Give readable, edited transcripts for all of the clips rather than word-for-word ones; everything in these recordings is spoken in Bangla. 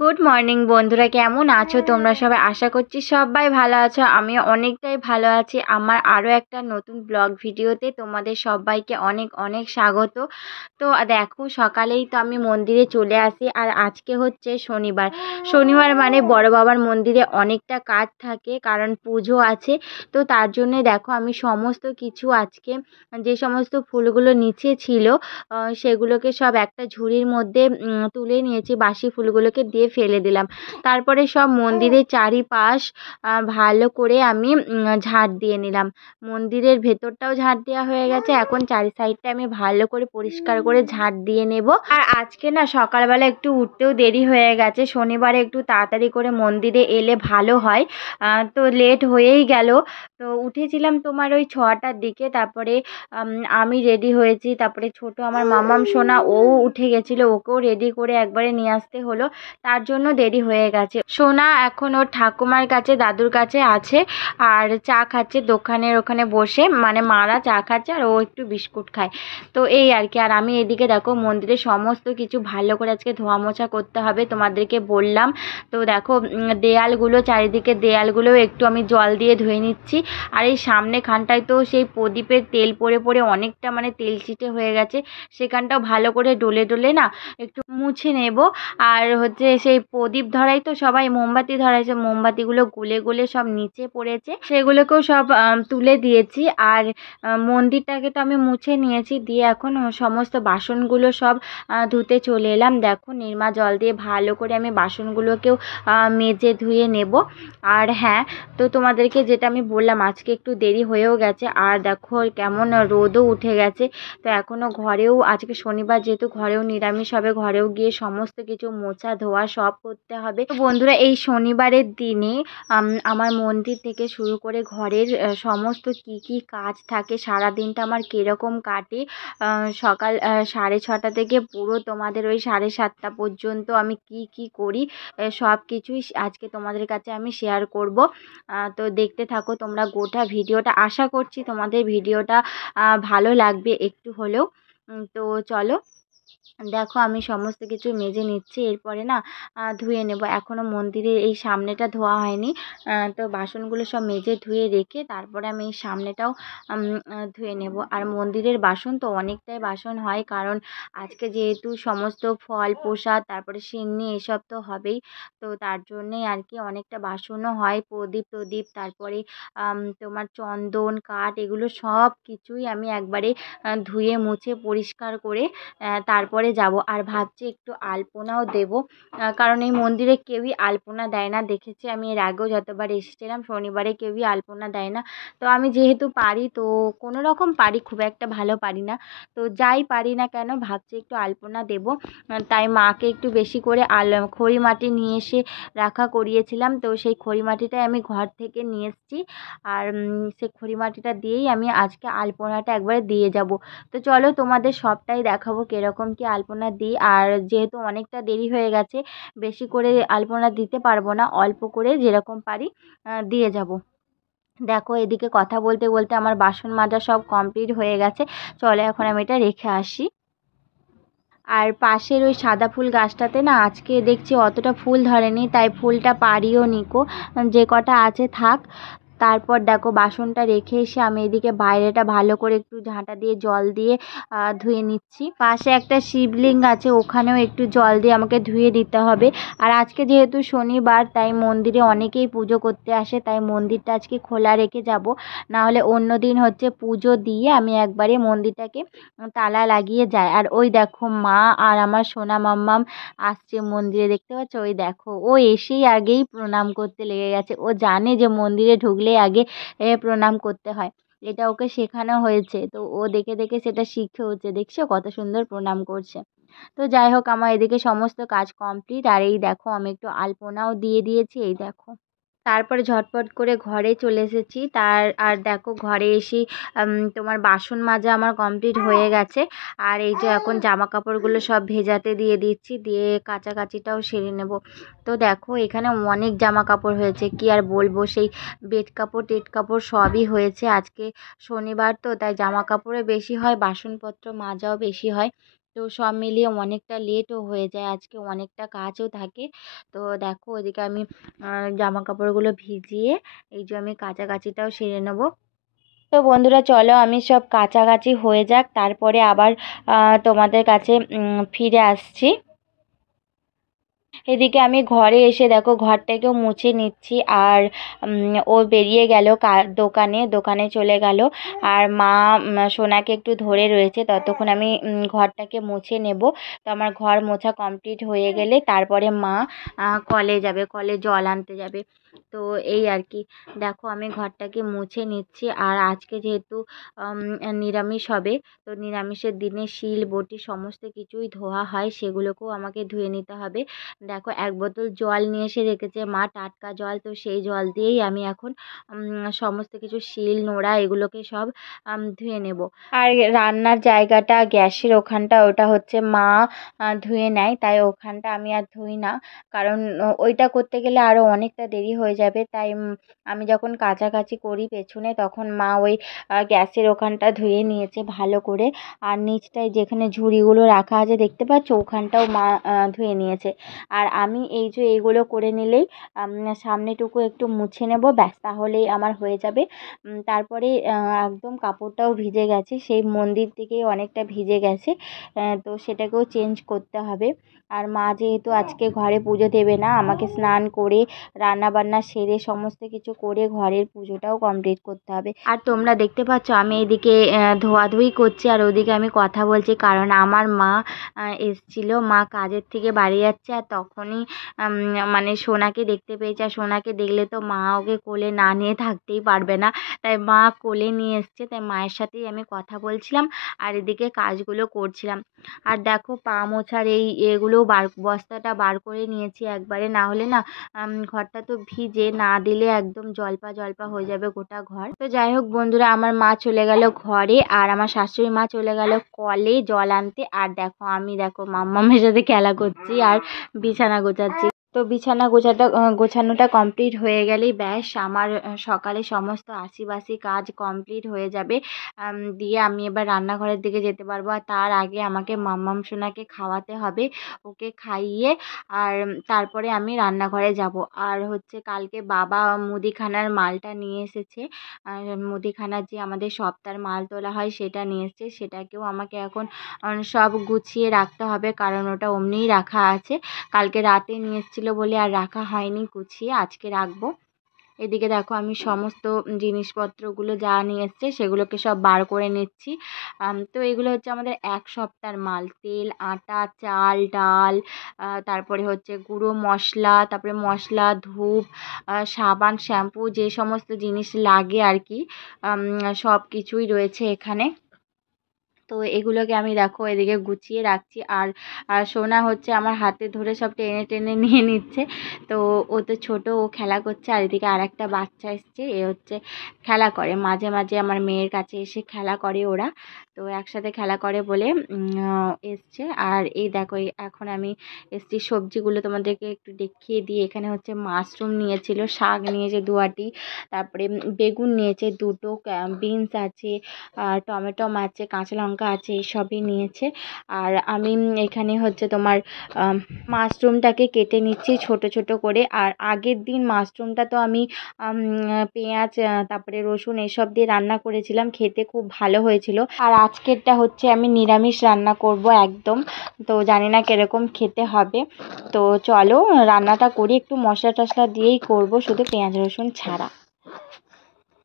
গুড মর্নিং বন্ধুরা, কেমন আছো তোমরা সবাই? আশা করছি সবাই ভালো আছো। আমি অনেকটাই ভালো আছি। আমার আরও একটা নতুন ব্লগ ভিডিওতে তোমাদের সবাইকে অনেক অনেক স্বাগত। তো দেখো, সকালেই তো আমি মন্দিরে চলে আসি। আর আজকে হচ্ছে শনিবার। শনিবার মানে বড় বাবার মন্দিরে অনেকটা কাজ থাকে, কারণ পুজো আছে। তো তার জন্যে দেখো, আমি সমস্ত কিছু আজকে যে সমস্ত ফুলগুলো নিচে ছিল সেগুলোকে সব একটা ঝুড়ির মধ্যে তুলে নিয়েছি। বাসি ফুলগুলোকে দিয়ে ফেলে দিলাম। তারপরে সব মন্দিরের চারিপাশ ভালো করে আমি ঝাঁট দিয়ে নিলাম। মন্দিরের ভেতরটাও ঝাঁট দেওয়া হয়ে গেছে। এখন চারি সাইডটা আমি ভালো করে পরিষ্কার করে ঝাঁট দিয়ে নেব। আর আজকে না সকালবেলা একটু উঠতেও দেরি হয়ে গেছে। শনিবারে একটু তাড়াতাড়ি করে মন্দিরে এলে ভালো হয়। তো লেট হয়েই গেল। তো উঠেছিলাম তোমার ওই 6টার দিকে। তারপরে আমি রেডি হয়েছি। তারপরে ছোট আমার মামাম সোনা ও উঠে গেছিলো, ওকেও রেডি করে একবারে নিয়ে আসতে হলো। তার জন্য দেরি হয়ে গেছে। সোনা এখন ওর ঠাকুমার কাছে, দাদুর কাছে আছে, আর চা খাচ্ছে দোকানের ওখানে বসে। মানে মারা চা খাচ্ছে আর ও একটু বিস্কুট খায়। তো এই আর কি। আর আমি এদিকে দেখো, মন্দিরে সমস্ত কিছু ভালো করে আজকে ধোয়া মোছা করতে হবে, তোমাদেরকে বললাম। তো দেখো, দেয়ালগুলো, চারিদিকে দেয়ালগুলোও একটু আমি জল দিয়ে ধুয়ে নিচ্ছি। আর এই সামনে খানটায় তো সেই প্রদীপের তেল পড়ে পড়ে অনেকটা মানে তেল চিটে হয়ে গেছে। সেখানটাও ভালো করে ডলে ডলে না একটু মুছে নেব। আর হচ্ছে সেই প্রদীপ ধরাই তো সবাই মোমবাতি ধরাইছে, মোমবাতিগুলো গলে গলে সব নিচে পড়েছে, সেগুলোকেও সব তুলে দিয়েছি। আর মন্দিরটাকে তো আমি মুছে নিয়েছি, দিয়ে এখন সমস্ত বাসনগুলো সব ধুতে চলে এলাম। দেখো, নির্মা জল দিয়ে ভালো করে আমি বাসনগুলোকেও মেজে ধুয়ে নেব। আর হ্যাঁ, তো তোমাদেরকে যেটা আমি বললাম, আজকে একটু দেরি হয়েও গেছে। আর দেখো কেমন রোদও উঠে গেছে। তো এখনও ঘরেও, আজকে শনিবার যেহেতু ঘরেও নিরামিষ হবে, ঘরেও গিয়ে সমস্ত কিছু মোছা ধোয়া সব করতে হবে। তো বন্ধুরা, এই শনিবারের দিনে আমার মন্দির থেকে শুরু করে ঘরের সমস্ত কি কাজ থাকে, সারা দিনটা আমার কীরকম কাটে, সকাল 6:30 থেকে পুরো তোমাদের ওই 7:30 পর্যন্ত আমি কি করি, সব কিছুই আজকে তোমাদের কাছে আমি শেয়ার করব। তো দেখতে থাকো তোমরা গোটা ভিডিওটা। আশা করছি তোমাদের ভিডিওটা ভালো লাগবে একটু হলেও। তো চলো, দেখো আমি সমস্ত কিছু মেজে নিচ্ছি। এরপরে না ধুয়ে নেব। এখনও মন্দিরের এই সামনেটা ধোয়া হয়নি। তো বাসনগুলো সব মেজে ধুয়ে রেখে তারপরে আমি এই সামনেটাও ধুয়ে নেব। আর মন্দিরের বাসন তো অনেকটাই বাসন হয়, কারণ আজকে যেহেতু সমস্ত ফল প্রসাদ, তারপরে সিন্নি এসব তো হবেই। তো তার জন্যেই আর কি অনেকটা বাসনও হয়। প্রদীপ প্রদীপ, তারপরে তোমার চন্দন কাঠ, এগুলো সব কিছুই আমি একবারে ধুয়ে মুছে পরিষ্কার করে তারপরে যাব। আর ভাবছি একটু আলপনাও দেব, কারণ এই মন্দিরে কেউই আলপনা দেয় না। দেখেছি আমি এর আগেও যতবার এসেছিলাম, শনিবারে কেউই আলপনা দেয় না। তো আমি যেহেতু পারি, তো কোনো রকম পারি, খুব একটা ভালো পারি না। তো যাই পারি না কেন, ভাবছি একটু আলপনা দেব। তাই মাকে একটু বেশি করে খড়ি মাটি নিয়ে এসে রাখা করিয়েছিলাম। তো সেই খড়ি মাটিটাই আমি ঘর থেকে নিয়ে এসেছি। আর সেই খড়ি মাটিটা দিয়েই আমি আজকে আলপনাটা একবারে দিয়ে যাব। তো চলো, তোমাদের সবটাই দেখাবো কীরকম কী আলপনা দিই। আর যেহেতু অনেকটা দেরি হয়ে গেছে, বেশি করে আলপনা দিতে পারবো না, অল্প করে যেরকম পারি দিয়ে যাব। দেখো, এদিকে কথা বলতে বলতে আমার বাসন মাজা সব কমপ্লিট হয়ে গেছে। চলো এখন আমি এটা রেখে আসি। আর পাশের ওই সাদা ফুল গাছটাতে না আজকে দেখছি অতটা ফুল ধরেনি, তাই ফুলটা পারিও নিকো, যে কটা আছে থাক। তারপর দেখো, বাসনটা রেখে এসে আমি এদিকে বাইরেটা ভালো করে একটু ঝাঁটা দিয়ে জল দিয়ে ধুয়ে নিচ্ছি। পাশে একটা শিবলিঙ্গ আছে, ওখানেও একটু জল দিয়ে আমাকে ধুয়ে দিতে হবে। আর আজকে যেহেতু শনিবার, তাই মন্দিরে অনেকেই পুজো করতে আসে, তাই মন্দিরটা আজকে খোলা রেখে যাব। নাহলে অন্য দিন হচ্ছে পুজো দিয়ে আমি একবারে মন্দিরটাকে তালা লাগিয়ে যাই। আর ওই দেখো, মা আর আমার সোনা মাম্মাম আসছে মন্দিরে, দেখতে পাচ্ছ? ওই দেখো, ও এসেই আগেই প্রণাম করতে লেগে গেছে। ও জানে যে মন্দিরে ঢুকলে আগে প্রণাম করতে হয়। এটা ওকে শেখানো হয়েছে, তো ও দেখে দেখে সেটা শিখেওছে। দেখছো কত সুন্দর প্রণাম করছে। তো যাই হোক, আমার এদিকে সমস্ত কাজ কমপ্লিট। আর এই দেখো, আমি একটু আলপনাও দিয়ে দিয়েছি, এই দেখো। তারপরে ঝটপট করে ঘরে চলে এসেছি। আর দেখো, ঘরে এসেই তোমার বাসন মাজা আমার কমপ্লিট হয়ে গেছে। আর এই যে এখন জামা কাপড়গুলো সব ভেজাতে দিয়ে দিচ্ছি, দিয়ে কাচাকাচিটাও সেরে নেব। তো দেখো, এখানে অনেক জামা কাপড় হয়েছে, কি আর বলবো, সেই বেড কাপড় টেড কাপড় সবই হয়েছে। আজকে শনিবার তো, তাই জামা কাপড়ও বেশি হয়, বাসনপত্র মাজাও বেশি হয়। তো সব মিলিয়ে অনেকটা লেটও হয়ে যায়, আজকে অনেকটা কাজও থাকে। তো দেখো ওদিকে আমি জামা কাপড়গুলো ভিজিয়ে এই যে আমি কাচাকাচিটাও সেরে নেবো। তো বন্ধুরা চলো আমি সব কাছাকাছি হয়ে যাক, তারপরে আবার তোমাদের কাছে ফিরে আসছি। এদিকে আমি ঘরে এসে দেখো ঘরটাকেও মুছে নিচ্ছি। আর ও বেরিয়ে গেল দোকানে দোকানে চলে গেল। আর মা সোনাকে একটু ধরে রয়েছে, ততক্ষণ আমি ঘরটাকে মুছে নেব। তো আমার ঘর মোছা কমপ্লিট হয়ে গেলে তারপরে মা কলে যাবে, কলে জল আনতে যাবে। তো এই আর কি, দেখো আমি ঘরটাকে মুছে নিচ্ছি। আর আজকে যেহেতু নিরামিষ হবে, তো নিরামিষের দিনে শিল বটি সমস্ত কিছুই ধোয়া হয়, সেগুলোকেও আমাকে ধুয়ে নিতে হবে। দেখো এক বোতল জল নিয়ে এসে রেখেছে মা, টাটকা জল। তো সেই জল দিয়েই আমি এখন সমস্ত কিছু শিল নোড়া এগুলোকে সব ধুয়ে নেব। আর রান্নার জায়গাটা গ্যাসের ওখানটা ওটা হচ্ছে মা ধুয়ে নেয়, তাই ওখানটা আমি আর ধুই না। কারণ ওইটা করতে গেলে আরও অনেকটা দেরি হয়ে যাবে। তাই আমি যখন কাচাকাচি করি পেছনে, তখন মা ওই গ্যাসের ওখানটা ধুয়ে নিয়েছে ভালো করে। আর নিচটায় যেখানে ঝুড়িগুলো রাখা আছে দেখতে পাচ্ছ, ওখানটাও মা ধুয়ে নিয়েছে। আর আমি এই যে এইগুলো করে নিলেই সামনেটুকু একটু মুছে নেব, ব্যাস তাহলেই আমার হয়ে যাবে। তারপরে একদম কাপড়টাও ভিজে গেছে, সেই মন্দির থেকেই অনেকটা ভিজে গেছে। তো সেটাকেও চেঞ্জ করতে হবে। আর মা যেহেতু আজকে ঘরে পুজো দেবে না, আমাকে স্নান করে রান্নাবান্না সেরে সমস্ত কিছু করে ঘরের পুজোটাও কমপ্লিট করতে হবে। আর তোমরা দেখতে পাচ্ছ আমি এদিকে ধোয়াধুয়ি করছি আর ওদিকে আমি কথা বলছি, কারণ আমার মা এসছিল। মা কাজের থেকে বাড়ি যাচ্ছে, আর তখনই মানে সোনাকে দেখতে পেয়েছে। আর সোনাকে দেখলে তো মা ওকে কোলে না নিয়ে থাকতেই পারবে না, তাই মা কোলে নিয়ে এসছে। তাই মায়ের সাথেই আমি কথা বলছিলাম আর এদিকে কাজগুলো করছিলাম। আর দেখো পা মোছার এই এগুলো বস্তাটা বার করে নিয়েছি একবারে, না হলে না ঘরটা তো ভিজে, না দিলে একদম জলপা জলপা হয়ে যাবে গোটা ঘর। তো যাই হোক বন্ধুরা, আমার মা চলে গেল ঘরে আর আমার শাশুড়ি মা চলে গেল কলে জল আনতে। আর দেখো আমি দেখো মাম্মামের সাথে খেলা করছি আর বিছানা গোছাচ্ছি। তো বিছানা গোছানোটা কমপ্লিট হয়ে গেলেই ব্যাস আমার সকালে সমস্ত আশিবাসি কাজ কমপ্লিট হয়ে যাবে। দিয়ে আমি এবার রান্নাঘরের দিকে যেতে পারবো। আর তার আগে আমাকে মাম্মাম সোনাকে খাওয়াতে হবে, ওকে খাইয়ে আর তারপরে আমি রান্নাঘরে যাব। আর হচ্ছে কালকে বাবা মুদিখানার মালটা নিয়ে এসেছে, আর মুদিখানার যে আমাদের সপ্তাহের মাল তোলা হয় সেটা নিয়ে এসেছে, সেটাকেও আমাকে এখন সব গুছিয়ে রাখতে হবে, কারণ ওটা অমনিই রাখা আছে। কালকে রাতে নিয়ে এসেছিলো বলে আর রাখা হয়নি গুছিয়ে, আজকে রাখবো। এদিকে দেখো আমি সমস্ত জিনিসপত্রগুলো যা নিয়ে এসছে সেগুলোকে সব বার করে নিচ্ছি। তো এগুলো হচ্ছে আমাদের এক সপ্তাহের মাল, তেল, আটা, চাল, ডাল, তারপরে হচ্ছে গুঁড়ো মশলা, তারপরে মশলা, ধূপ, সাবান, শ্যাম্পু, যে সমস্ত জিনিস লাগে আর কি, সব কিছুই রয়েছে এখানে। তো এগুলোকে আমি দেখো এদিকে গুছিয়ে রাখছি। আর সোনা হচ্ছে আমার হাতে ধরে সব টেনে টেনে নিয়ে নিচ্ছে। তো ও তো ছোটো, ও খেলা করছে। আর এদিকে আর একটা বাচ্চা এসছে, এ হচ্ছে খেলা করে মাঝে মাঝে আমার মেয়ের কাছে এসে খেলা করে ওরা। তো একসাথে খেলা করে বলে এসছে। আর এই দেখো এখন আমি এসছি, সবজিগুলো তোমাদেরকে একটু দেখিয়ে দিই। এখানে হচ্ছে মাশরুম নিয়েছিল, শাক নিয়েছে 2 আঁটি, তারপরে বেগুন নিয়েছে 2টো, বিনস আছে, আর টমেটো আছে, কাঁচা লঙ্কা আছে, এসবই নিয়েছে। আর আমি এখানে হচ্ছে তোমার মাশরুমটাকে কেটে নিচ্ছি ছোট ছোট করে। আর আগের দিন মাশরুমটা তো আমি পেঁয়াজ তারপরে রসুন এসব দিয়ে রান্না করেছিলাম, খেতে খুব ভালো হয়েছিল। আর আজকেরটা হচ্ছে আমি নিরামিষ রান্না করব একদম, তো জানি না কীরকম খেতে হবে। তো চলো রান্নাটা করি, একটু মশলা টশলা দিয়েই করব, শুধু পেঁয়াজ রসুন ছাড়া।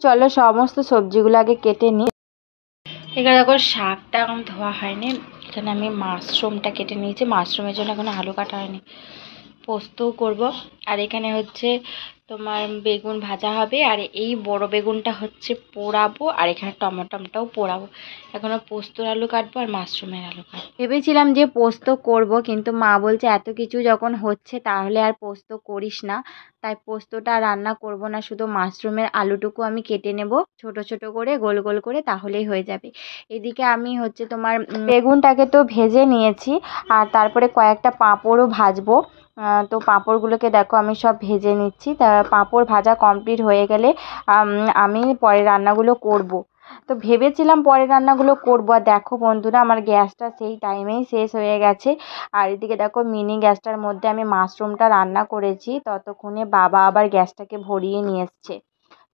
চলো সমস্ত সবজিগুলো আগে কেটে নিই। এখানে দেখো শাকটা এখন ধোয়া হয়নি, এখানে আমি মাশরুমটা কেটে নিয়েছি, মাশরুমের জন্য এখনো আলু কাটা হয়নি, পোস্তও করব। আর এখানে হচ্ছে তোমার বেগুন ভাজা হবে, আর এই বড় বেগুনটা হচ্ছে পোড়াবো, আর এখানে টমেটোটাও পোড়াবো। এখনও পোস্তর আলু কাটবো আর মাশরুমের আলু কাটবো। ভেবেছিলাম যে পোস্ত করব, কিন্তু মা বলছে এত কিছু যখন হচ্ছে তাহলে আর পোস্ত করিস না, তাই পোস্তটা রান্না করব না, শুধু মাশরুমের আলুটুকু আমি কেটে নেব ছোট ছোট করে গোল গোল করে, তাহলেই হয়ে যাবে। এদিকে আমি হচ্ছে তোমার বেগুনটাকে তো ভেজে নিয়েছি, আর তারপরে কয়েকটা পাঁপড়ও ভাজবো। তো পাঁপড়গুলোকে দেখো আমি সব ভেজে নিচ্ছি। তা পাঁপড় ভাজা কমপ্লিট হয়ে গেলে আমি পরে রান্নাগুলো করব। তো ভেবেছিলাম পরে রান্নাগুলো করবো, আর দেখো বন্ধুরা আমার গ্যাসটা সেই টাইমেই শেষ হয়ে গেছে। আর এদিকে দেখো মিনি গ্যাসটার মধ্যে আমি মাশরুমটা রান্না করেছি, ততক্ষণে বাবা আবার গ্যাসটাকে ভরিয়ে নিয়ে এসছে।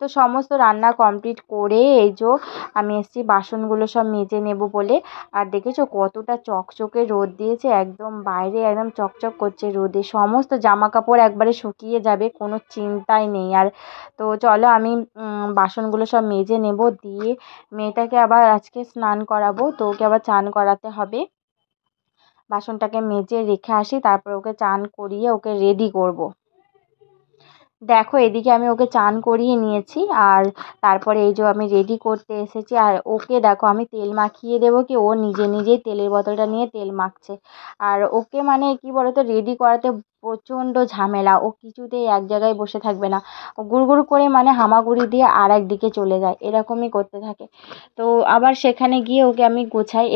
তো সমস্ত রান্না কমপ্লিট করে এই যে আমি এসেছি বাসনগুলো সব মেজে নেব বলে। আর দেখেছো কতটা চকচকে রোদ দিয়েছে, একদম বাইরে একদম চকচক করছে রোদে, সমস্ত জামা কাপড় একবারে শুকিয়ে যাবে, কোনো চিন্তাই নেই আর। তো চলো আমি বাসনগুলো সব মেজে নেব, দিয়ে মেয়েটাকে আবার আজকে স্নান করাবো, তো ওকে আবার চান করাতে হবে। বাসনটাকে মেজে রেখে আসি, তারপর ওকে চান করিয়ে ওকে রেডি করব। দেখো এদিকে আমি ওকে চান করিয়ে নিয়েছি, আর তারপরে এই যে আমি রেডি করতে এসেছি। আর ওকে দেখো আমি তেল মাখিয়ে দেবো কি, ও নিজে নিজেই তেলের বোতলটা নিয়ে তেল মাখছে। আর ওকে মানে কি বলতো, রেডি করাতে প্রচণ্ড ঝামেলা, ও কিছুতেই এক জায়গায় বসে থাকবে না, ও গুড় করে মানে হামাগুড়ি দিয়ে আর একদিকে চলে যায়, এরকমই করতে থাকে। তো আবার সেখানে গিয়ে ওকে আমি গোছাই,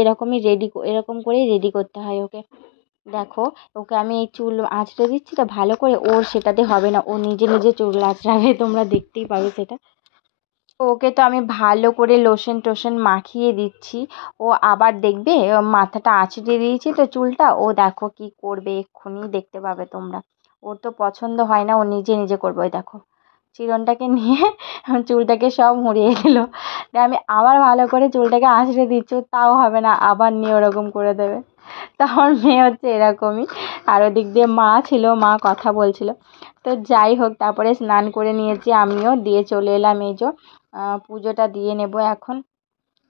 এরকম করেই রেডি করতে হয় ওকে। দেখো ওকে আমি এই চুল আঁচড়ে দিচ্ছি তো ভালো করে, ওর সেটাতে হবে না, ও নিজে নিজে চুল আঁচড়াবে, তোমরা দেখতেই পাবে সেটা। ওকে তো আমি ভালো করে লোশন টোশন মাখিয়ে দিচ্ছি। ও আবার দেখবে মাথাটা আঁচড়ে দিয়েছি তো চুলটা, ও দেখো কি করবে এক্ষুনি দেখতে পাবে তোমরা। ওর তো পছন্দ হয় না, ও নিজে নিজে করবে। ওই দেখো চিরনটাকে নিয়ে চুলটাকে সব মুড়িয়ে দিল। দিয়ে আমি আবার ভালো করে চুলটাকে আঁচড়ে দিচ্ছি, তাও হবে না, আবার নিয়ে ওরকম করে দেবে। তো আমার মেয়ে হচ্ছে এরকমই। আর ওদিক দিয়ে মা ছিল, মা কথা বলছিল। তো যাই হোক, তারপরে স্নান করে নিয়েছি আমিও, দিয়ে চলে এলাম এই যে পুজোটা দিয়ে নেব এখন।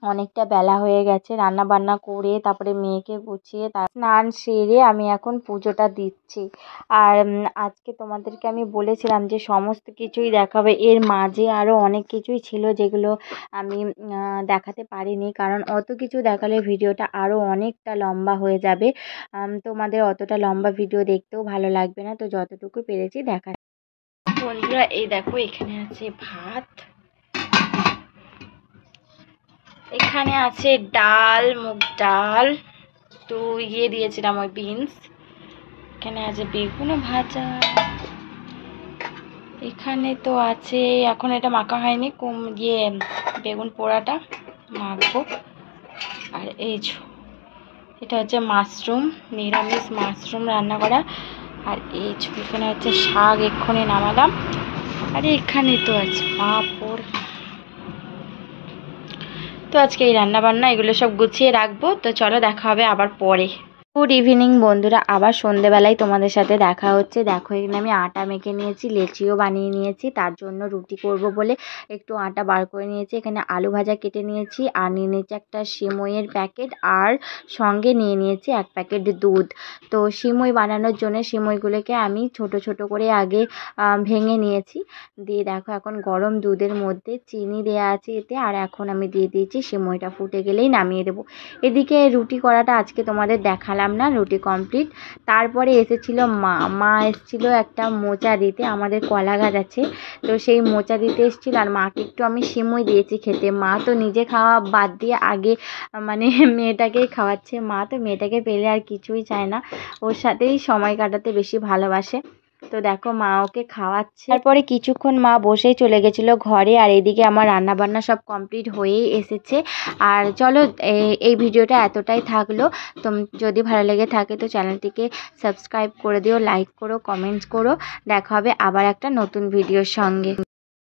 অনেকটা বেলা হয়ে গেছে, রান্না বান্না করে তারপরে মেয়েকে গুছিয়ে তার স্নান সেরে আমি এখন পুজোটা দিচ্ছি। আর আজকে তোমাদেরকে আমি বলেছিলাম যে সমস্ত কিছুই দেখাবে, এর মাঝে আরও অনেক কিছুই ছিল যেগুলো আমি দেখাতে পারিনি, কারণ অত কিছু দেখালে ভিডিওটা আরও অনেকটা লম্বা হয়ে যাবে। তোমাদের অতটা লম্বা ভিডিও দেখতেও ভালো লাগবে না, তো যতটুকু পেরেছি দেখা। বন্ধুরা এই দেখো এখানে আছে ভাত, এখানে আছে ডাল, মুগ ডাল, তো দিয়েছিলাম ওই বিনস, এখানে আছে বেগুন ভাজা, এখানে তো আছে এখন এটা মাখা হয়নি, বেগুন পোড়াটা মাখবো। আর এই এটা হচ্ছে মাশরুম, নিরামিষ মাশরুম রান্না করা। আর এই এখানে হচ্ছে শাক এক্ষুনি নামালাম। আর এখানে তো আছে পাঁপড়। তো আজকে এই রান্না বান্না এগুলো সব গুছিয়ে রাখবো, তো চলো দেখা হবে আবার পরে। গুড ইভিনিং বন্ধুরা, আবার সন্ধেবেলায় তোমাদের সাথে দেখা হচ্ছে। দেখো এখানে আমি আটা মেখে নিয়েছি, লেচিও বানিয়ে নিয়েছি, তার জন্য রুটি করব বলে একটু আটা বার করে নিয়েছি। এখানে আলু ভাজা কেটে নিয়েছি, আর নিয়ে নিয়েছি একটা সিমইয়ের প্যাকেট, আর সঙ্গে নিয়ে নিয়েছি 1 প্যাকেট দুধ। তো সিমই বানানোর জন্য সিমইগুলোকে আমি ছোট ছোট করে আগে ভেঙে নিয়েছি। দিয়ে দেখো এখন গরম দুধের মধ্যে চিনি দেওয়া আছে এতে, আর এখন আমি দিয়ে দিয়েছি সিমইটা, ফুটে গেলেই নামিয়ে দেবো। এদিকে রুটি করাটা আজকে তোমাদের দেখালাম না, রুটি কমপ্লিট। তারপরে এসেছিল মা এসেছিল একটা মোচা দিতে, আমাদের কলা গাছ আছে, তো সেই মোচা দিতে এসেছিল। আর মাকে একটু আমি সিমই দিয়েছি খেতে, মা তো নিজে খাওয়া বাদ দিয়ে আগে মানে মেয়েটাকেই খাওয়াচ্ছে। মা তো মেয়েটাকে পেলে আর কিছুই চায় না, ওর সাথেই সময় কাটাতে বেশি ভালোবাসে। তো দেখো মা ওকে খাওয়াচ্ছে, তারপরে কিছুক্ষণ মা বসেই চলে গেছিলো ঘরে। আর এদিকে আমার রান্না বান্না সব কমপ্লিট হয়েই এসেছে। আর চলো এই ভিডিওটা এতটাই থাকলো। যদি ভালো লেগে থাকে তো চ্যানেলটিকে সাবস্ক্রাইব করে দিও, লাইক করো, কমেন্টস করো। দেখা হবে আবার একটা নতুন ভিডিওর সঙ্গে।